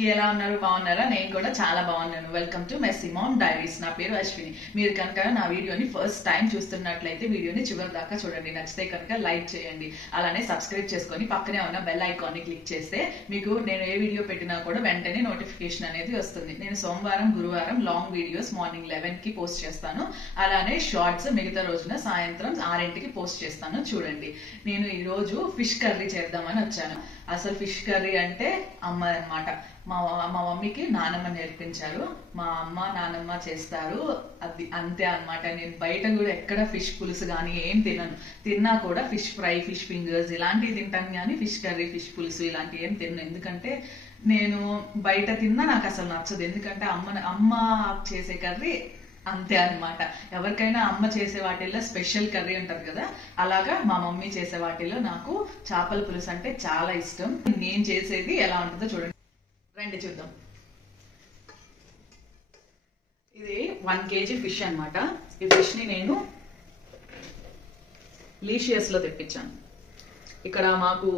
అందరికీ ఎలా ఉన్నారు? బాగున్నారా? నేను కూడా చాలా బాగున్నాను. Welcome to messy mom diaries. నా పేరు అశ్విని. మీరు కనుక నా వీడియోని ఫస్ట్ టైం చూస్తున్నట్లయితే వీడియోని చివరి దాకా చూడండి. నచ్చితే కనుక లైక్ చేయండి, అలానే సబ్స్క్రైబ్ చేసుకొని పక్కనే ఉన్న బెల్ ఐకాన్ ని క్లిక్ చేస్తే మీకు నేను ఏ వీడియో పెట్టినా కూడా వెంటనే నోటిఫికేషన్ అనేది వస్తుంది. నేను సోమవారం గురువారం లాంగ్ వీడియోస్ మార్నింగ్ 11 కి పోస్ట్ చేస్తాను, అలానే షార్ట్స్ మిగతా రోజున సాయంత్రం 6కి పోస్ట్ చేస్తాను. చూడండి, నేను ఈ రోజు ఫిష్ కర్రీ చేద్దామని వచ్చాను. అసలు ఫిష్ కర్రీ అంటే అమ్మ అన్నమాట. మా మమ్మీకి నానమ్మ నేర్పించారు. మా అమ్మ నానమ్మ చేస్తారు, అది అంతే అన్నమాట. నేను బయట కూడా ఎక్కడ ఫిష్ పులుసు కానీ ఏం తినను. తిన్నా కూడా ఫిష్ ఫ్రై, ఫిష్ ఫింగర్స్ ఇలాంటివి తింటాను కానీ ఫిష్ కర్రీ, ఫిష్ పులుసు ఇలాంటివి ఏం తినను. ఎందుకంటే నేను బయట తిన్నా నాకు అసలు నచ్చదు. ఎందుకంటే అమ్మ చేసే కర్రీ అంతే అన్నమాట. ఎవరికైనా అమ్మ చేసే వాటిల్లో స్పెషల్ కర్రీ ఉంటుంది కదా, అలాగా మా మమ్మీ చేసే వాటిల్లో నాకు చేపల పులుసు అంటే చాలా ఇష్టం. నేను చేసేది ఎలా ఉంటుందో చూడండి, రండి చూద్దాం. ఇది 1 kg ఫిష్ అన్నమాట. ఈ ఫిష్ ని నేను లీషియస్ లో తెప్పించాను. ఇక్కడ మాకు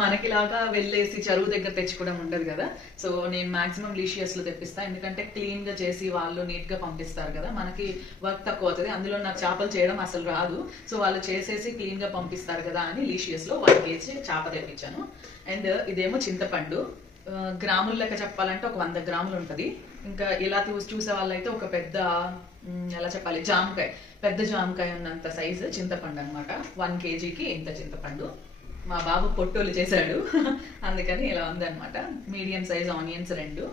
మనకిలాగా వెళ్ళేసి చెరువు దగ్గర తెచ్చుకోవడం ఉండదు కదా, సో నేను మాక్సిమం లీషియస్ లో తెప్పిస్తా. ఎందుకంటే క్లీన్ గా చేసి వాళ్ళు నీట్ గా పంపిస్తారు కదా, మనకి వర్క్ తక్కువ అవుతుంది. అందులో నాకు చేపలు చేయడం అసలు రాదు, సో వాళ్ళు చేసేసి క్లీన్ గా పంపిస్తారు కదా అని లీషియస్ లో 1 kg చేప తెప్పించాను. అండ్ ఇదేమో చింతపండు. గ్రాముల లెక్క చెప్పాలంటే ఒక 100 గ్రాములు ఉంటది. ఇంకా ఇలా చూసే వాళ్ళైతే ఒక పెద్ద ఎలా చెప్పాలి, జామకాయ, పెద్ద జామకాయ ఉన్నంత సైజు చింతపండు అనమాట. 1 kgకి ఇంత చింతపండు. మా బాబు పొట్టోలు చేశాడు అందుకని ఇలా ఉందన్నమాట. Medium size onions 2.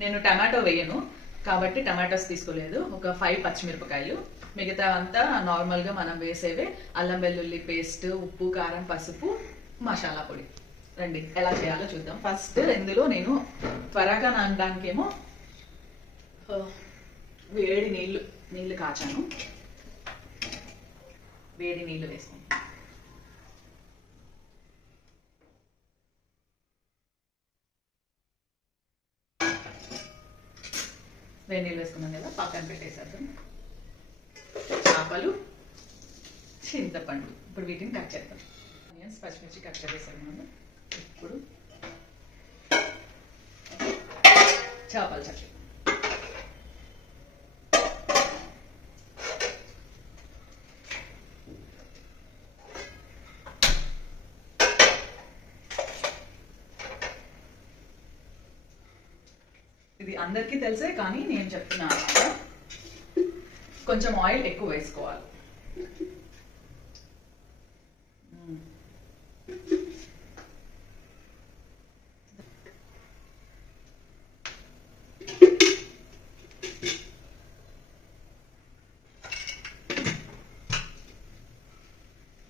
నేను టమాటో వేయను కాబట్టి టమాటోస్ తీసుకోలేదు. ఒక 5 పచ్చిమిరపకాయలు. మిగతా అంతా నార్మల్ గా మనం వేసేవే. అల్లం వెల్లుల్లి పేస్ట్, ఉప్పు, కారం, పసుపు, మసాలా పొడి. రండి ఎలా చేయాలో చూద్దాం. ఫస్ట్ ఇందులో నేను త్వరగా నానడానికేమో వేడి నీళ్లు కాచాను. వేడి నీళ్లు వేసుకుంటాను. వేడి నీళ్ళు వేసుకున్నాం కదా, పక్కన పెట్టేసేద్దాం. చేపలు, చింతపండు. ఇప్పుడు వీటిని కట్ చేద్దాం. ఆనియన్స్, పచ్చిమిర్చి కట్ చేసేసాను. ఇప్పుడు చేపలు చట్నీ. ఇది అందరికీ తెలిసే కానీ నేను చెప్తున్నాను అన్నమాట. కొంచెం ఆయిల్ ఎక్కువ వేసుకోవాలి.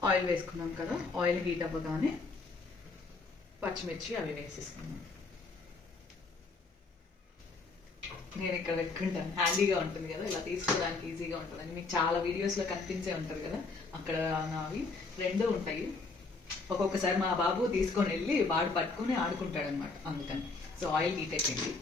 ఆయిల్ వేసుకున్నాం కదా, ఆయిల్ హీట్ అవ్వగానే పచ్చిమిర్చి అవి వేసేసుకున్నాం. నేను ఇక్కడ పెట్టుకుంటాను, హ్యాండీగా ఉంటుంది కదా, ఇలా తీసుకోవడానికి ఈజీగా ఉంటుందని. మీకు చాలా వీడియోస్ లో కనిపించే ఉంటారు కదా, అక్కడ నావి 2 ఉంటాయి. ఒక్కొక్కసారి మా బాబు తీసుకొని వెళ్ళి వాడు పట్టుకుని ఆడుకుంటాడు అనమాట, అందుకని. సో ఆయిల్ హీట్ అయిపోయింది.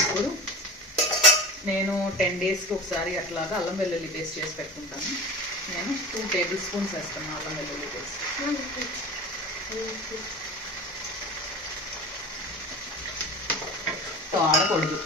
ఇప్పుడు నేను 10 daysకి ఒకసారి అట్లాగా అల్లం వెల్లుల్లి పేస్ట్ చేసి పెట్టుకుంటాను. నేను 2 టేబుల్ స్పూన్స్ వేస్తాను అల్లం వెల్లుల్లి పేస్ట్. ఆడకూడదు.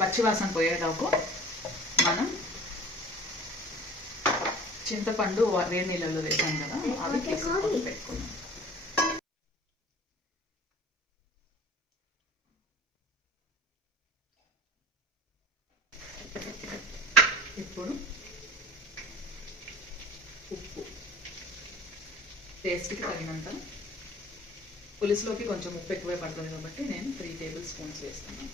పచ్చివాసన పోయేటప్పుడు మనం చింతపండు వేడి నీళ్ళలో వేసాం కదా, అవి తీసుకొని పెట్టుకున్నాం. ఇప్పుడు ఉప్పు టేస్ట్కి తగినంత, పులుసులోకి కొంచెం ఉప్పు ఎక్కువే పడుతుంది కాబట్టి నేను 3 టేబుల్ స్పూన్స్ వేస్తున్నాను.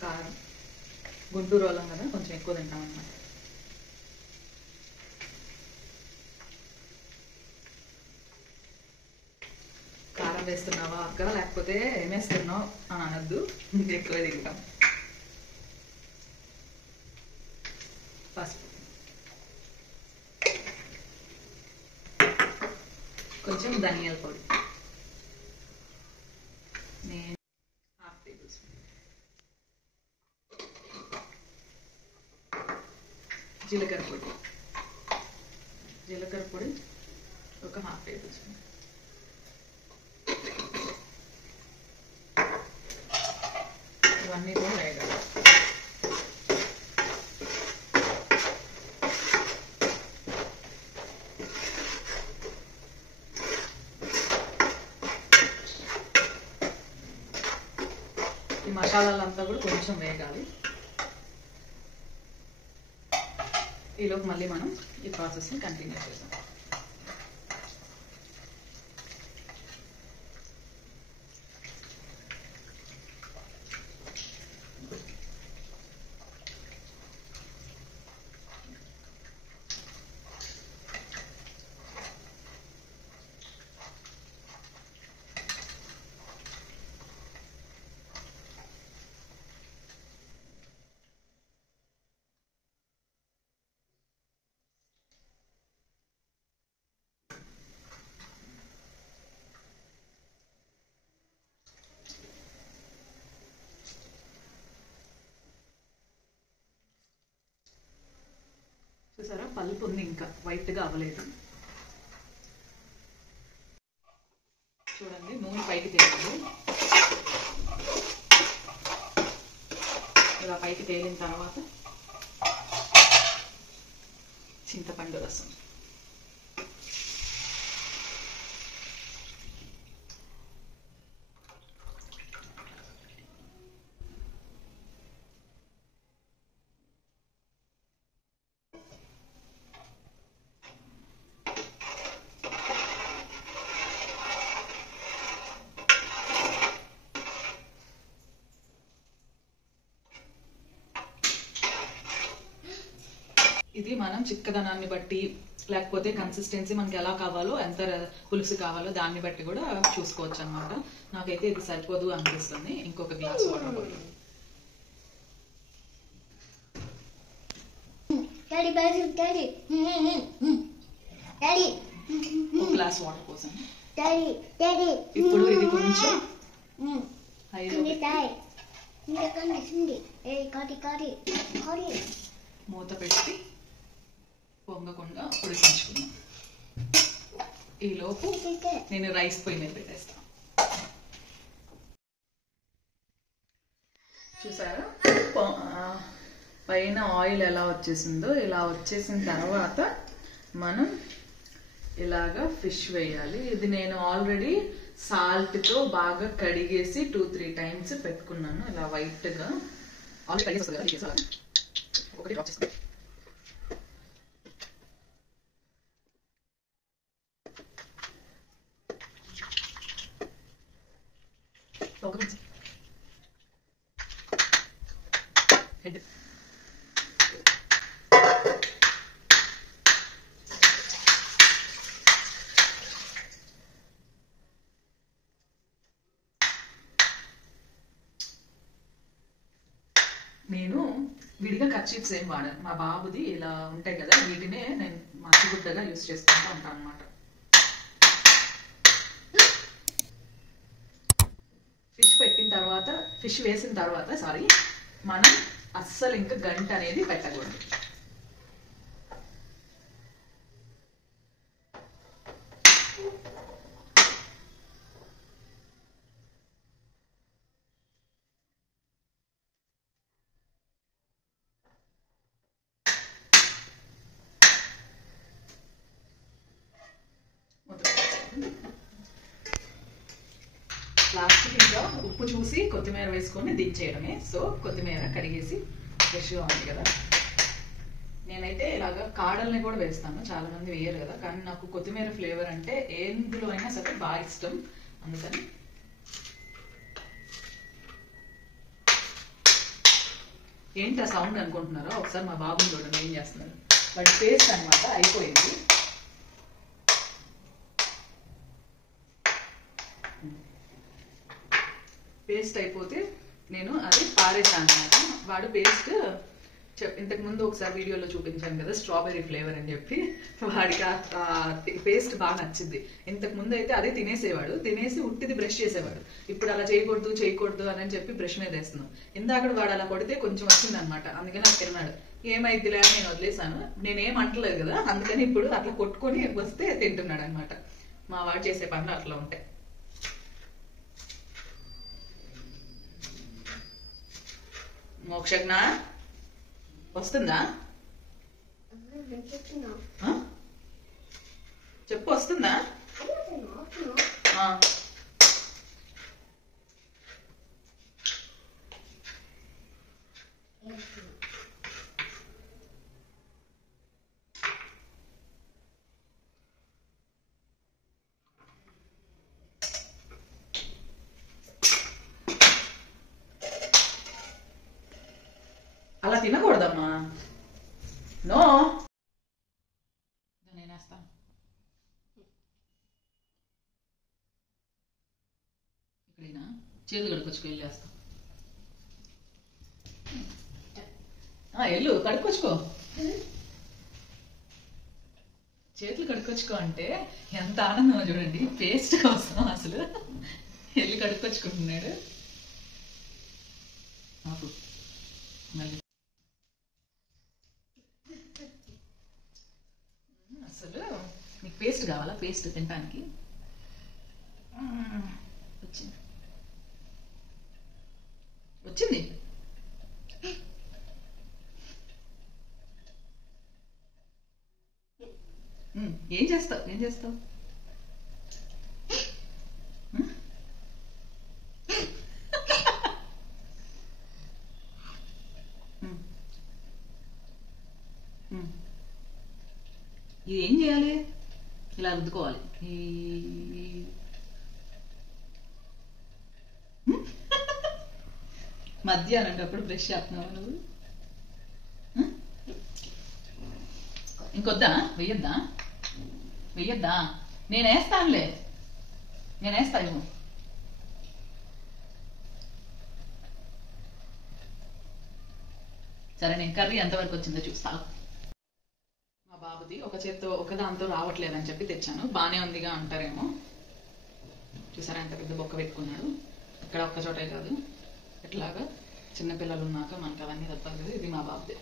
కారం, గుంటూరు వాళ్ళం కదా కొంచెం ఎక్కువ తింటాం అన్నమాట. కారం వేస్తున్నావా అక్క లేకపోతే ఏమేస్తున్నావు అని అనద్దు, ఎక్కువ తింటాం. పసుపు, కొంచెం ధనియాల పొడి, నేను 1/2 టేబుల్ స్పూన్. జీలకర్ర పొడి, జీలకర్ర పొడి ఒక 1/2 టేబుల్ స్పూన్. ఇవన్నీ కూడా వేయాలి. ఈ మసాలాలంతా కూడా కొంచెం వేగాలి. ఈలోపు మళ్ళీ మనం ఈ ప్రాసెస్ని కంటిన్యూ చేద్దాం. చూసారా పల్పు ఉంది, ఇంకా వైట్గా అవ్వలేదు. చూడండి నూనె పైకి తేలింది. ఇలా పైకి తేలిన తర్వాత చింతపండు రసం, ఇది మనం చిక్కదనాన్ని బట్టి లేకపోతే కన్సిస్టెన్సీ మనకి ఎలా కావాలో, ఎంత పులుసు కావాలో దాన్ని బట్టి కూడా చూసుకోవచ్చు అనమాట. నాకైతే ఇది సరిపోదు అనిపిస్తుంది, ఇంకొక గ్లాస్ వాటర్ పోయాలి. ఒక గ్లాస్ వాటర్ పోసాను. ఇప్పుడు ఇది కొంచెం మూత పెట్టి పొంగకుండా ఉడికించుకున్నాం. ఈలోపు నేను రైస్ పొయ్యి మీద పెట్టేస్తాను. చూసారా పైన ఆయిల్ ఎలా వచ్చేసిందో, ఇలా వచ్చేసిన తర్వాత మనం ఇలాగా ఫిష్ వేయాలి. ఇది నేను ఆల్రెడీ సాల్ట్తో బాగా కడిగేసి 2-3 టైమ్స్ పెట్టుకున్నాను. ఇలా వైట్గా ఆల్రెడీ కడిగేసి వస్తుంది కదా, ఒకటి డ్రాప్ చేస్తాను. హెడ్ నేను విడిగా కర్చీఫ్స్ ఏం వాడాను. మా బాబుది ఇలా ఉంటాయి కదా, వీటినే నేను మచ్చిగుడ్డగా యూజ్ చేసుకుంటూ ఉంటాను అనమాట. ఫిష్ వేసిన తర్వాత మనం అస్సలు ఇంకా గంట అనేది పెట్టకూడదు. లాస్ట్కి ఇంకా ఉప్పు చూసి కొత్తిమీర వేసుకొని దించేయడమే. సో కొత్తిమీర కడిగేసి ఫ్రెష్గా ఉంది కదా. నేనైతే ఇలాగా కాడల్ని కూడా వేస్తాను, చాలా మంది వేయరు కదా, కానీ నాకు కొత్తిమీర ఫ్లేవర్ అంటే ఎందులో అయినా సరే బాగా ఇష్టం. అందుకని ఏంటి ఆ సౌండ్ అనుకుంటున్నారో, ఒకసారి మా బాబుని చూడండి ఏం చేస్తున్నారు. వాటి పేస్ట్ అనమాట అయిపోయింది. పేస్ట్ అయిపోతే నేను అది పారేసాను అనమాట. వాడు పేస్ట్ ఇంతకు ముందు ఒకసారి వీడియోలో చూపించాను కదా, స్ట్రాబెర్రీ ఫ్లేవర్ అని చెప్పి, వాడికి పేస్ట్ బాగా నచ్చింది. ఇంతకు ముందు అయితే అదే తినేసేవాడు, తినేసి ఉట్టిది బ్రష్ చేసేవాడు. ఇప్పుడు అలా చేయకూడదు అని చెప్పి బ్రష్ మీద వేస్తున్నాం. ఇందాక వాడు అలా కొడితే కొంచెం వచ్చింది అనమాట, అందుకని అది తిన్నాడు. ఏమైద్దిలే అని నేను వదిలేసాను, నేనేం అంటలేదు కదా, అందుకని ఇప్పుడు అట్లా కొట్టుకొని వస్తే తింటున్నాడు అనమాట. మా వాడు చేసే పనులు అట్లా ఉంటాయి. మోక్షజ్ఞ వస్తుందా చెప్పు, వస్తుందా? అలా తినకూడదమ్మా, నో. నేనేస్తాను. ఇక్కడైనా చేతులు కడుక్కొచ్చుకో, వెళ్ళేస్తా. ఎల్లు కడుక్కొచ్చుకో, చేతులు కడుక్కొచ్చుకో అంటే ఎంత ఆనందమో చూడండి. పేస్ట్ కోసం అసలు వెళ్ళి కడుక్కొచ్చుకుంటున్నాడు. మళ్ళీ అసలు నీకు పేస్ట్ కావాలా? పేస్ట్ తినడానికి వచ్చింది వచ్చింది. ఏం చేస్తావు? ఏం చేస్తావు? ఇది ఏం చేయాలి? ఇలా రుద్దుకోవాలి. మధ్యాహ్నం బ్రష్ చేస్తున్నావు నువ్వు? ఇంకొద్దా? వెయ్యొద్దా? వెయ్యొద్దా? నేనేస్తానులే, నేనేస్తా. ఇవ్వు. సరే, నేను కర్రీ ఎంతవరకు వచ్చిందో చూస్తా. మా బాబుది ఒక చేత్తో ఒకదాంతో రావట్లేదని చెప్పి తెచ్చాను. బానే ఉందిగా అంటారేమో. చూసారా ఎంత పెద్ద బొక్క పెట్టుకున్నాడు. ఇక్కడ ఒక్క చోటే కాదు, ఎట్లాగా చిన్నపిల్లలు ఉన్నాక మనకు అవన్నీ తప్పదు కదా. ఇది మా బాబుదే.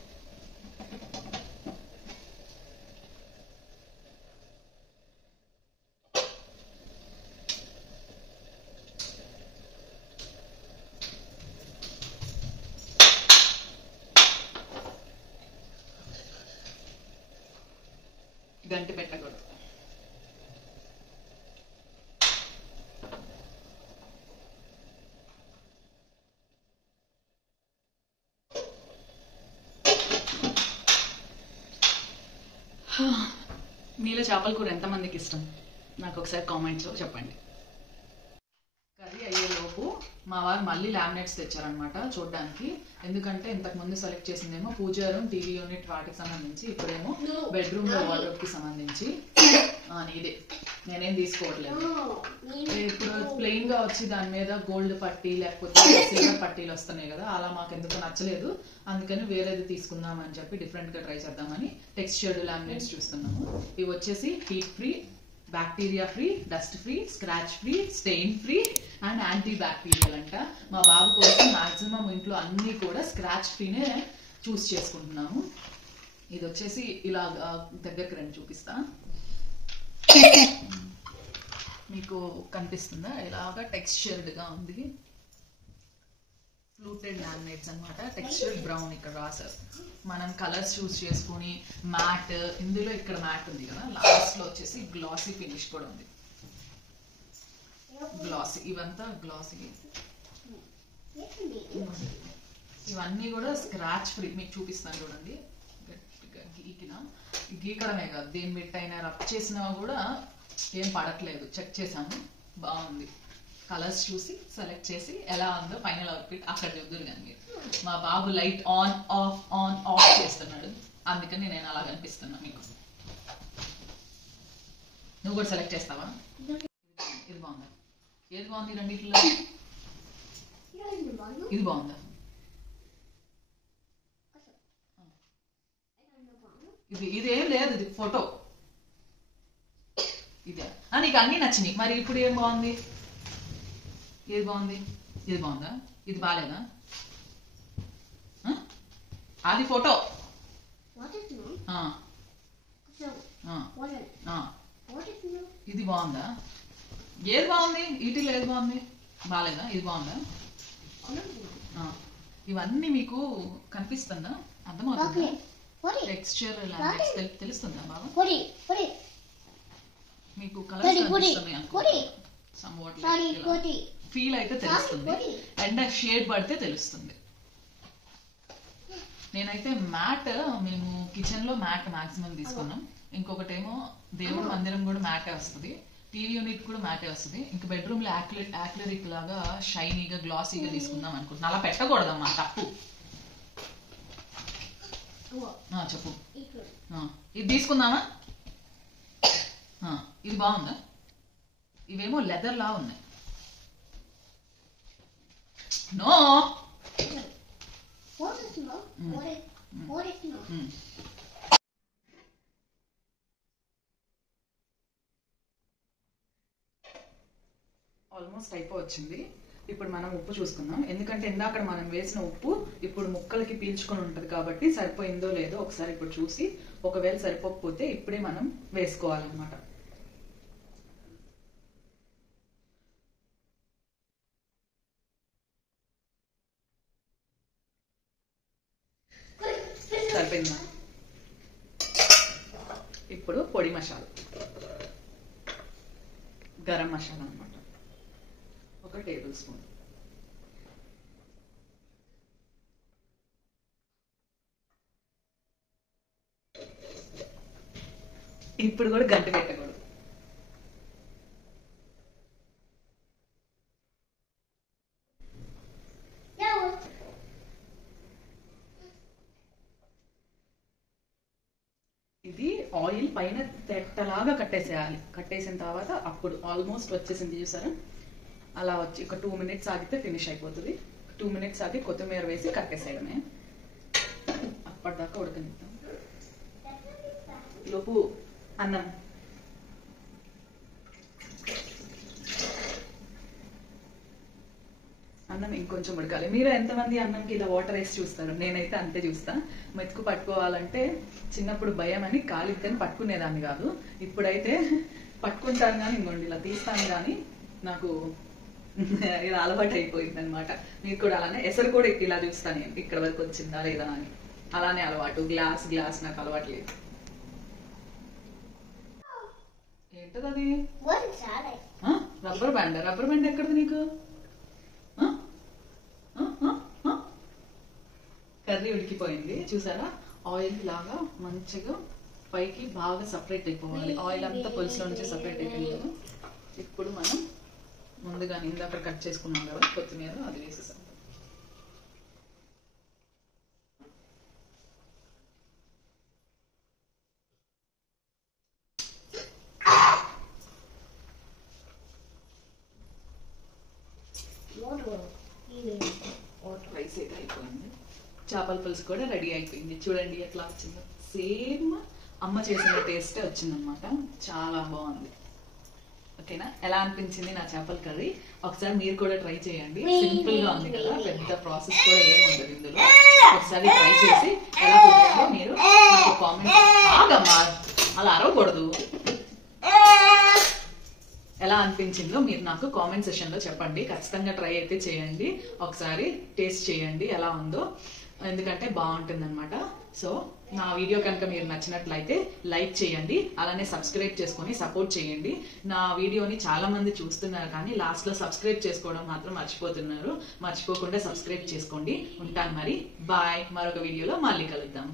గంటి పెట్టకూడదు. మీలో చేపల కూర ఎంతమందికి ఇష్టం? నాకు ఒకసారి కామెంట్స్లో చెప్పండి. కర్రీ అయ్యేలోపు మా వారు మళ్ళీ లామినేట్స్ తెచ్చారనమాట చూడడానికి. ఎందుకంటే ఇంతకు ముందు సెలెక్ట్ చేసిందేమో పూజా రూమ్, టీవీ యూనిట్ వాటికి సంబంధించి, ఇప్పుడేమో బెడ్రూమ్ లో వార్డ్రోబ్ కి సంబంధించి. ఇదే నేనేం తీసుకోవట్లేదు. ఇప్పుడు ప్లెయిన్ గా వచ్చి దాని మీద గోల్డ్ పట్టీ లేకపోతే సిల్వర్ పట్టీలు వస్తున్నాయి కదా, అలా మాకు ఎందుకు నచ్చలేదు. అందుకని వేరేది తీసుకుందాం అని చెప్పి డిఫరెంట్ గా ట్రై చేద్దామని టెక్స్చర్డ్ లామినేట్స్ చూస్తున్నాము. ఇవి వచ్చేసి heat free, bacteria free, dust free, scratch free, stain free and anti bacterial అంట. మా బాబు కోసం మాక్సిమం ఇంట్లో అన్ని కూడా స్క్రాచ్ ఫ్రీనే చూస్ చేసుకుంటున్నాము. ఇది వచ్చేసి ఇలా దగ్గరికి రండి చూపిస్తా. మీకు కనిపిస్తుందా? ఇలాగా టెక్స్చర్డ్ గా ఉంది. ఫ్లూటెడ్ లామినేట్స్ అనమాట. టెక్స్చర్డ్ బ్రౌన్ ఇక్కడ రాసారు. మనం కలర్స్ చూస్ చేసుకుని మ్యాట్, ఇందులో ఇక్కడ మ్యాట్ ఉంది కదా, లాస్ట్ లో వచ్చేసి గ్లాసీ ఫినిష్ కూడా ఉంది. గ్లాస్ గ్లాసీ, ఇవంతా గ్లాసీ. ఇవన్నీ కూడా స్క్రాచ్ ఫ్రీ. మీకు చూపిస్తాను చూడండి. గట్టిగా గీకడమే కాదు, దేని పెట్టైనా రబ్ చేసినా కూడా ఏం పడట్లేదు. చెక్ చేశాను, బాగుంది. కలర్స్ చూసి సెలెక్ట్ చేసి ఎలా ఉందో ఫైనల్ అవుట్ఫిట్ అక్కడ చెప్తారు. కానీ మీరు మా బాబు లైట్ ఆన్ ఆఫ్ చేస్తున్నాడు, అందుకని నేను అలా కనిపిస్తున్నా మీకు. నువ్వు కూడా సెలెక్ట్ చేస్తావా? ఇది బాగుందా? ఏది బాగుంది రెండిట్లో? ఇది బాగుందా? ఇదేం లేదు, ఇది ఫోటో. ఇదే నీకు అన్ని నచ్చినాయి. మరి ఇప్పుడు ఏం బాగుంది? ఏది బాగుంది? ఇది బాగుందా? ఇది బాగాలేదా? అది ఫోటో. ఇది బాగుందా? ఏది బాగుంది? వీటిలో ఏది బాగుంది? బాగాలేదా? ఇది బాగుందా? ఇవన్నీ మీకు కనిపిస్తుందా? అర్థమవుతుందా? టెక్స్చర్ తెలుస్తుందా బాగా? మీకు కలర్స్ ఫీల్ అయితే తెలుస్తుంది, అండ్ షేడ్ పడితే తెలుస్తుంది. నేనైతే మ్యాట్, మేము కిచెన్ లో మ్యాట్ మాక్సిమం తీసుకున్నాం. ఇంకొకటేమో దేవుడి మందిరం కూడా మ్యాటే వస్తుంది, టీవీ యూనిట్ కూడా మ్యాటే వస్తుంది. ఇంక బెడ్రూమ్ లో యాక్లరిక్ లాగా షైనీగా గ్లాసీగా తీసుకుందాం అనుకుంటున్నా. అలా పెట్టకూడదమ్మా, తప్పు. చెప్పు. ఇది తీసుకుందామా? ఇది బాగుందా? ఇవేమో లెదర్ లా ఉన్నాయి. నో, ఆల్మోస్ట్ అయిపోవచ్చింది. ఇప్పుడు మనం ఉప్పు చూసుకుందాం, ఎందుకంటే ఇందాక మనం వేసిన ఉప్పు ఇప్పుడు ముక్కలకి పీల్చుకొని ఉంటది కాబట్టి సరిపోయిందో లేదో ఒకసారి ఇప్పుడు చూసి, ఒకవేళ సరిపోకపోతే ఇప్పుడే మనం వేసుకోవాలన్నమాట. సరిపోయిందా? ఇప్పుడు పొడి మసాలా, గరం మసాలా అన్నమాట, 1 టేబుల్ స్పూన్. ఇప్పుడు కూడా గంట పెట్టకూడదు. ఇది ఆయిల్ పైన తెట్టలాగా కట్టేసేయాలి. కట్టేసిన తర్వాత అప్పుడు ఆల్మోస్ట్ వచ్చేసింది, చూసారా? అలా వచ్చి ఒక 2 మినిట్స్ ఆగితే ఫినిష్ అయిపోతుంది. 2 మినిట్స్ ఆగి కొత్తిమీర వేసి కట్టేసేయడమే. అప్పటిదాకా ఉడకనిద్దాం. లోపు అన్నం, అన్నం ఇంకొంచెం ఉడకాలి. మీరు ఎంతమంది అన్నంకి ఇలా వాటర్ వేసి చూస్తారు? నేనైతే అంతే చూస్తా. మెతుకు పట్టుకోవాలంటే చిన్నప్పుడు భయం అని కాలిద్దని పట్టుకునేదాన్ని కాదు. ఇప్పుడైతే పట్టుకుంటాను కానీ ఇంకోండి ఇలా తీస్తాను కానీ నాకు ఇది అలవాటు అయిపోయింది అనమాట. మీరు కూడా అలానే ఎసరు కూడా ఇలా చూస్తాను నేను, ఇక్కడ వరకు వచ్చిందా లేదా అని. అలానే అలవాటు. గ్లాస్ నాకు అలవాటు లేదు. ఏంటది అది? Rubber band. రబ్బర్ బ్యాండ్ ఎక్కడది నీకు? కర్రీ ఉడికిపోయింది, చూసారా? ఆయిల్ లాగా మంచిగా పైకి బాగా సపరేట్ అయిపోవాలి. ఆయిల్ అంతా పులుసులో నుంచి సపరేట్ అయిపోయింది. ఇప్పుడు మనం ముందుగా ఇందాక కట్ చేసుకున్నాం కదా కొత్తిమీర, అది వేసేసాం. రైస్ అయితే అయిపోయింది. చేపల పులుసు కూడా రెడీ అయిపోయింది. చూడండి ఎట్లా వచ్చిందో, సేమ్ అమ్మ చేసిన టేస్టే వచ్చిందనమాట. చాలా బాగుంది. ఓకేనా? ఎలా అనిపించింది నా చేపల కర్రీ? ఒకసారి మీరు కూడా ట్రై చేయండి. సింపుల్ గా ఉంది కదా, పెద్ద ప్రాసెస్ కూడా ఏముండదు ఇందులో. ఒకసారి ట్రై చేసి ఎలా కుదిరిందో మీరు నాకు కామెంట్. ఆగమ్మా, అలా అరవకూడదు. ఎలా అనిపించిందో మీరు నాకు కామెంట్ సెషన్ లో చెప్పండి. ఖచ్చితంగా ట్రై అయితే చేయండి, ఒకసారి టేస్ట్ చేయండి ఎలా ఉందో, ఎందుకంటే బాగుంటుంది అనమాట. సో నా వీడియో కనుక మీరు నచ్చినట్లయితే లైక్ చేయండి, అలానే సబ్స్క్రైబ్ చేసుకొని సపోర్ట్ చేయండి. నా వీడియోని చాలా మంది చూస్తున్నారు కానీ లాస్ట్ లో సబ్స్క్రైబ్ చేసుకోవడం మాత్రం మర్చిపోతున్నారు. మర్చిపోకుండా సబ్స్క్రైబ్ చేసుకోండి. ఉంటాను మరి, బాయ్. మరొక వీడియోలో మళ్ళీ కలుద్దాం.